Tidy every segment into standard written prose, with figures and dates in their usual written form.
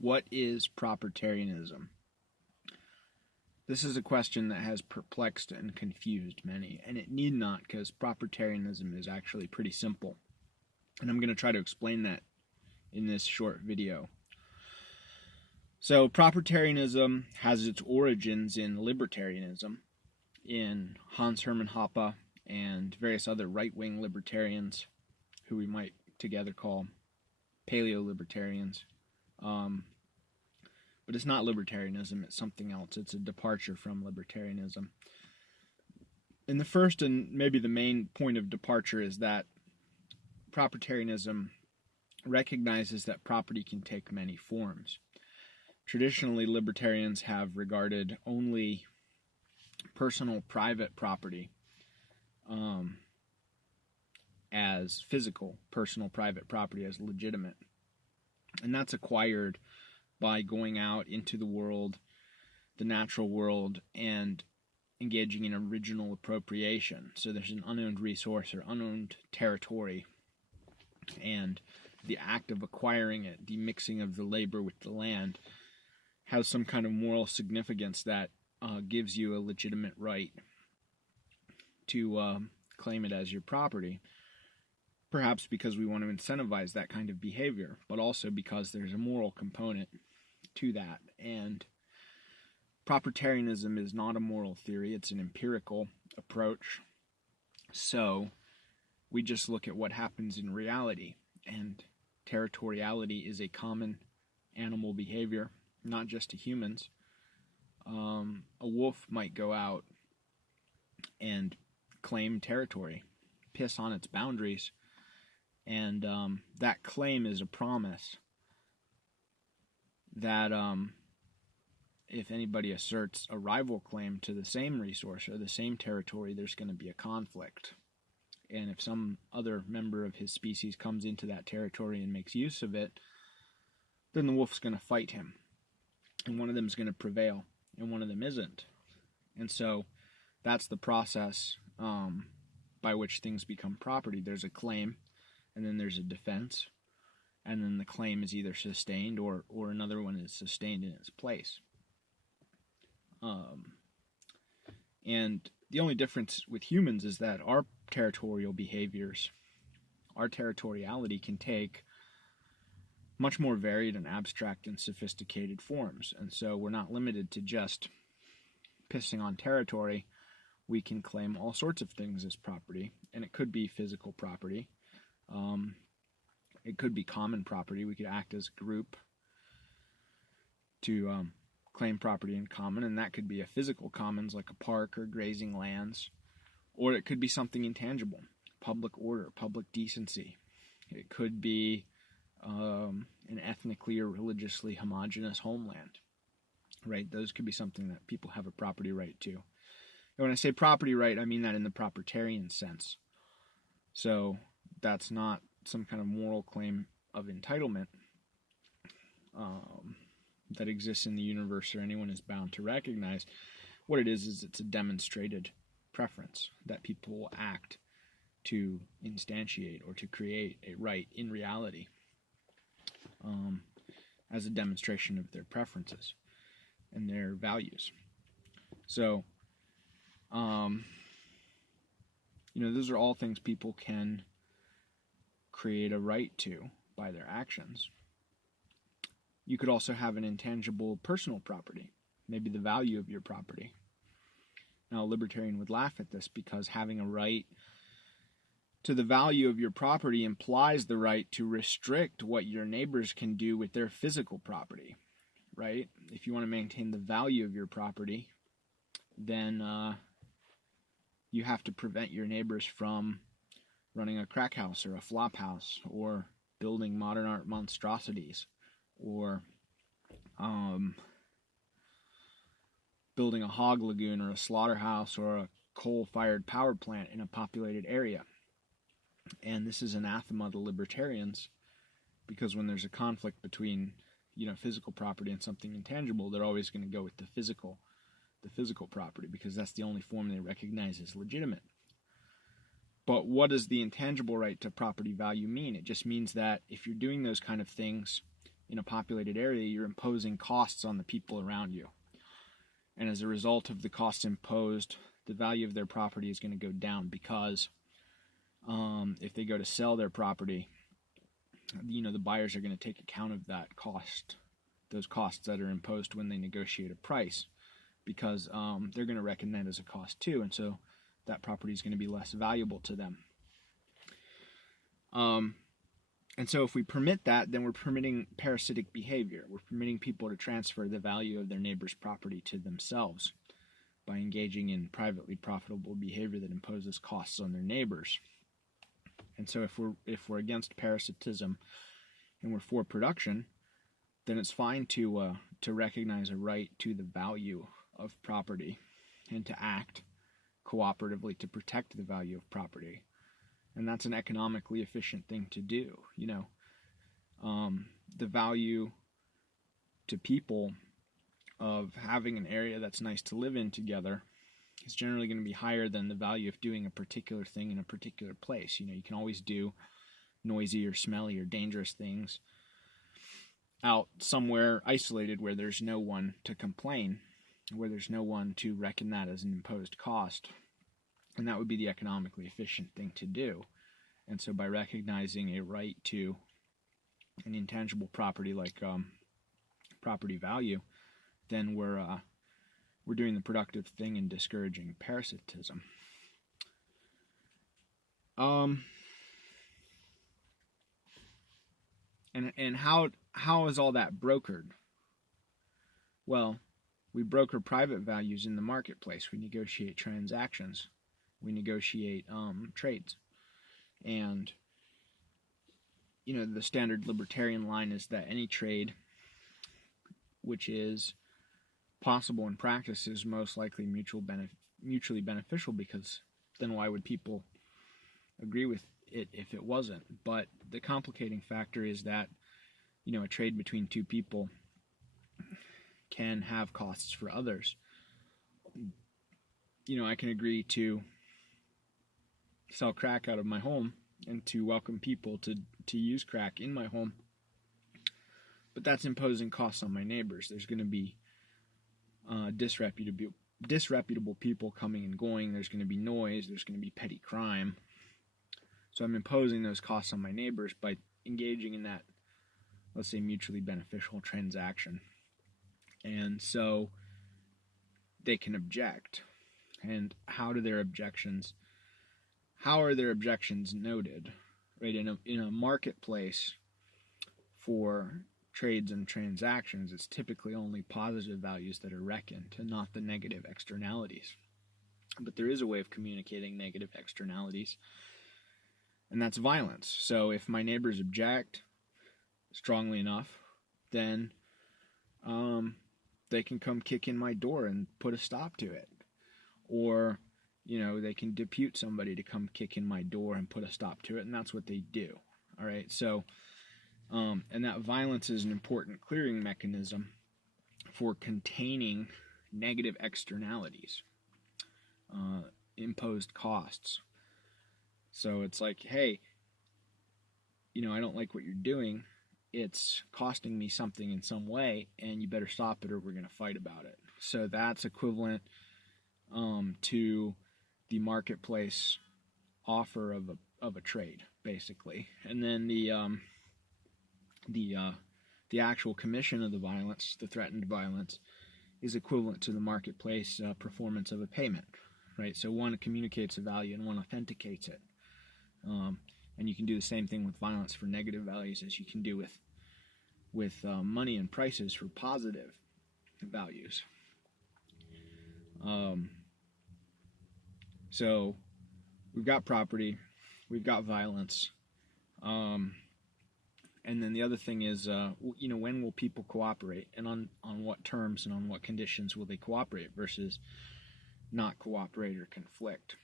What is propertarianism? This is a question that has perplexed and confused many, and it need not, because propertarianism is actually pretty simple. And I'm going to try to explain that in this short video. So, propertarianism has its origins in libertarianism, in Hans Hermann Hoppe and various other right-wing libertarians, who we might together call paleo-libertarians. But it's not libertarianism, it's something else. It's a departure from libertarianism. And the first and maybe the main point of departure is that propertarianism recognizes that property can take many forms. Traditionally, libertarians have regarded only personal private property as physical, personal private property as legitimate. And that's acquired by going out into the world, the natural world, and engaging in original appropriation. So there's an unowned resource or unowned territory, and the act of acquiring it, the mixing of the labor with the land, has some kind of moral significance that gives you a legitimate right to claim it as your property. Perhaps because we want to incentivize that kind of behavior, but also because there's a moral component to that. And propertarianism is not a moral theory, it's an empirical approach. So we just look at what happens in reality, and territoriality is a common animal behavior, not just to humans. A wolf might go out and claim territory, piss on its boundaries, and that claim is a promise that if anybody asserts a rival claim to the same resource or the same territory, there's going to be a conflict. And if some other member of his species comes into that territory and makes use of it, then the wolf's going to fight him. And one of them is going to prevail, and one of them isn't. And so that's the process by which things become property. There's a claim, and then there's a defense, and then the claim is either sustained or another one is sustained in its place. And the only difference with humans is that our territorial behaviors, our territoriality can take much more varied and abstract and sophisticated forms. And so we're not limited to just pissing on territory. We can claim all sorts of things as property, and it could be physical property. It could be common property. We could act as a group to claim property in common, and that could be a physical commons like a park or grazing lands, or it could be something intangible, public order, public decency. It could be an ethnically or religiously homogeneous homeland, right? Those could be something that people have a property right to. And when I say property right, I mean that in the propertarian sense. So that's not some kind of moral claim of entitlement that exists in the universe or anyone is bound to recognize. What it is it's a demonstrated preference that people will act to instantiate or to create a right in reality as a demonstration of their preferences and their values. So, those are all things people can create a right to by their actions. You could also have an intangible personal property, maybe the value of your property. Now, a libertarian would laugh at this because having a right to the value of your property implies the right to restrict what your neighbors can do with their physical property, right? If you want to maintain the value of your property, then you have to prevent your neighbors from running a crack house or a flop house or building modern art monstrosities or building a hog lagoon or a slaughterhouse or a coal-fired power plant in a populated area. And this is anathema to libertarians, because when there's a conflict between physical property and something intangible, they're always going to go with the physical property, because that's the only form they recognize as legitimate. But what does the intangible right to property value mean? It just means that if you're doing those kind of things in a populated area, you're imposing costs on the people around you. And as a result of the costs imposed, the value of their property is going to go down, because if they go to sell their property, the buyers are going to take account of that cost, those costs that are imposed when they negotiate a price, because they're going to reckon that as a cost too, and so that property is going to be less valuable to them. And so if we permit that, then we're permitting parasitic behavior. We're permitting people to transfer the value of their neighbor's property to themselves by engaging in privately profitable behavior that imposes costs on their neighbors. And so if we're against parasitism and we're for production, then it's fine to recognize a right to the value of property and to act cooperatively to protect the value of property. And that's an economically efficient thing to do. The value to people of having an area that's nice to live in together is generally going to be higher than the value of doing a particular thing in a particular place. You can always do noisy or smelly or dangerous things out somewhere isolated where there's no one to complain, where there's no one to reckon that as an imposed cost. And that would be the economically efficient thing to do. And so by recognizing a right to an intangible property like property value, then we're doing the productive thing and discouraging parasitism. And how is all that brokered? Well, we broker private values in the marketplace. We negotiate transactions. We negotiate trades. And the standard libertarian line is that any trade which is possible in practice is most likely mutually beneficial, because then why would people agree with it if it wasn't? But the complicating factor is that a trade between two people can have costs for others. I can agree to sell crack out of my home and to welcome people to use crack in my home, but that's imposing costs on my neighbors. There's going to be disreputable people coming and going. There's going to be noise. There's going to be petty crime. So I'm imposing those costs on my neighbors by engaging in that, let's say, mutually beneficial transaction. And so they can object. And how are their objections noted? Right, in a marketplace for trades and transactions, it's typically only positive values that are reckoned and not the negative externalities. But there is a way of communicating negative externalities, and that's violence. So if my neighbors object strongly enough, then they can come kick in my door and put a stop to it. Or they can depute somebody to come kick in my door and put a stop to it, and that's what they do. All right, so and that violence is an important clearing mechanism for containing negative externalities, imposed costs. So it's like, hey, I don't like what you're doing. It's costing me something in some way, and you better stop it or we're going to fight about it. So that's equivalent to the marketplace offer of a trade, basically. And then the actual commission of the violence, the threatened violence, is equivalent to the marketplace performance of a payment, right? So one communicates a value and one authenticates it. And you can do the same thing with violence for negative values as you can do with money and prices for positive values. So we've got property, we've got violence, and then the other thing is, when will people cooperate, and on what terms and on what conditions will they cooperate versus not cooperate or conflict?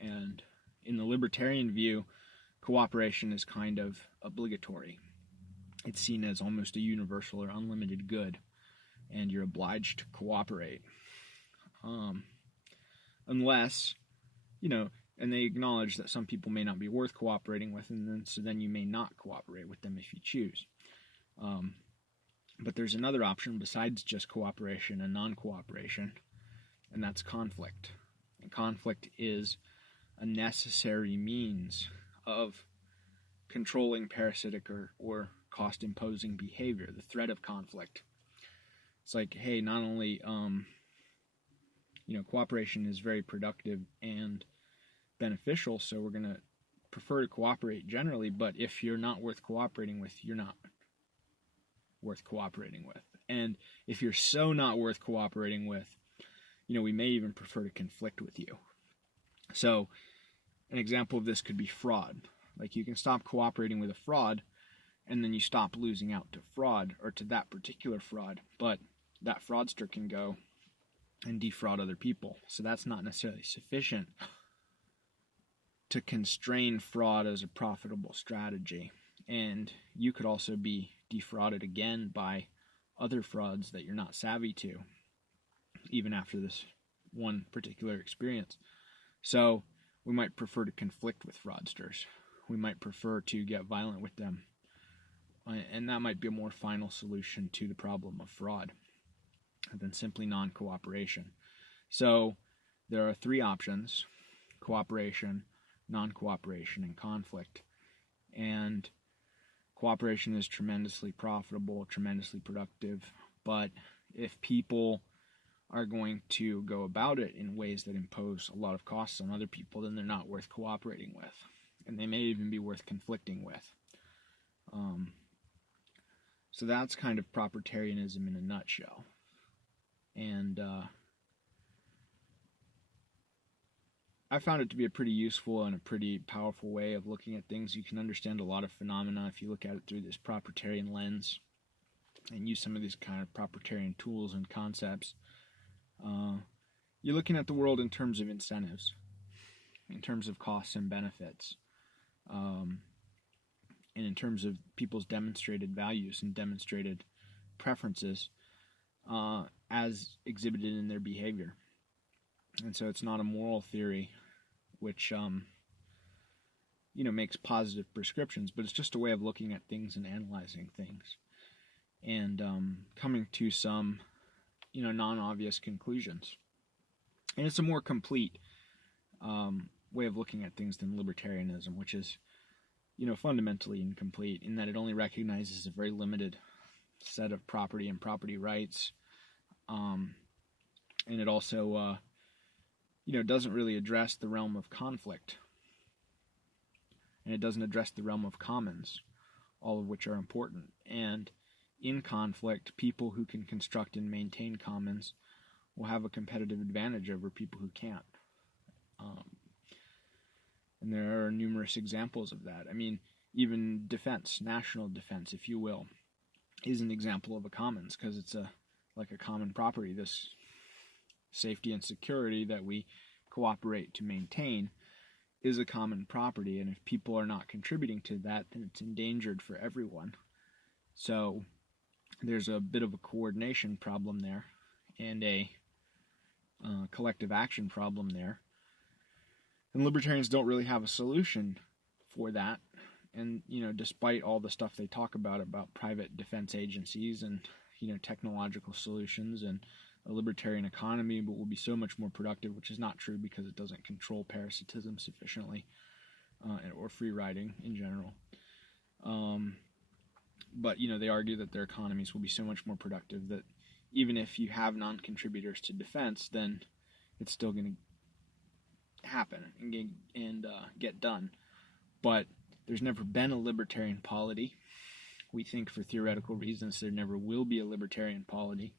And in the libertarian view, cooperation is kind of obligatory. It's seen as almost a universal or unlimited good, and you're obliged to cooperate. Unless, and they acknowledge that some people may not be worth cooperating with, and then you may not cooperate with them if you choose. But there's another option besides just cooperation and non-cooperation, and that's conflict. And conflict is a necessary means of controlling parasitic or cost-imposing behavior, the threat of conflict. It's like, hey, not only, cooperation is very productive and beneficial, so we're going to prefer to cooperate generally, but if you're not worth cooperating with, you're not worth cooperating with. And if you're so not worth cooperating with, we may even prefer to conflict with you. So an example of this could be fraud. Like, you can stop cooperating with a fraud, and then you stop losing out to fraud, or to that particular fraud, but that fraudster can go and defraud other people. So that's not necessarily sufficient to constrain fraud as a profitable strategy. And you could also be defrauded again by other frauds that you're not savvy to, even after this one particular experience. So we might prefer to conflict with fraudsters. We might prefer to get violent with them. And that might be a more final solution to the problem of fraud than simply non-cooperation. So there are three options: cooperation, non-cooperation, and conflict. And cooperation is tremendously profitable, tremendously productive, but if people are going to go about it in ways that impose a lot of costs on other people, then they're not worth cooperating with, and they may even be worth conflicting with. So that's kind of propertarianism in a nutshell. And I found it to be a pretty useful and a pretty powerful way of looking at things. You can understand a lot of phenomena if you look at it through this propertarian lens and use some of these kind of propertarian tools and concepts. You're looking at the world in terms of incentives, in terms of costs and benefits, and in terms of people's demonstrated values and demonstrated preferences as exhibited in their behavior. And so it's not a moral theory which makes positive prescriptions, but it's just a way of looking at things and analyzing things and coming to some non-obvious conclusions. And it's a more complete way of looking at things than libertarianism, which is fundamentally incomplete in that it only recognizes a very limited set of property and property rights, and it also doesn't really address the realm of conflict, and it doesn't address the realm of commons, all of which are important. And in conflict, people who can construct and maintain commons will have a competitive advantage over people who can't. And there are numerous examples of that. I mean, even defense, national defense, if you will, is an example of a commons, because it's like a common property. This safety and security that we cooperate to maintain is a common property, and if people are not contributing to that, then it's endangered for everyone. So there's a bit of a coordination problem there, and a collective action problem there. And libertarians don't really have a solution for that. And, despite all the stuff they talk about private defense agencies and, technological solutions and a libertarian economy, but will be so much more productive, which is not true because it doesn't control parasitism sufficiently, or free riding in general. But, they argue that their economies will be so much more productive that even if you have non-contributors to defense, then it's still going to happen and get done. But there's never been a libertarian polity. We think for theoretical reasons there never will be a libertarian polity.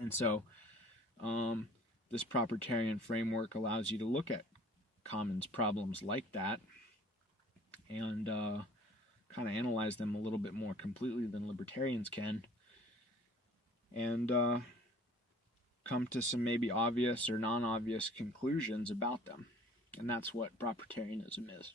And so this propertarian framework allows you to look at commons problems like that and kind of analyze them a little bit more completely than libertarians can, and come to some maybe obvious or non-obvious conclusions about them. And that's what propertarianism is.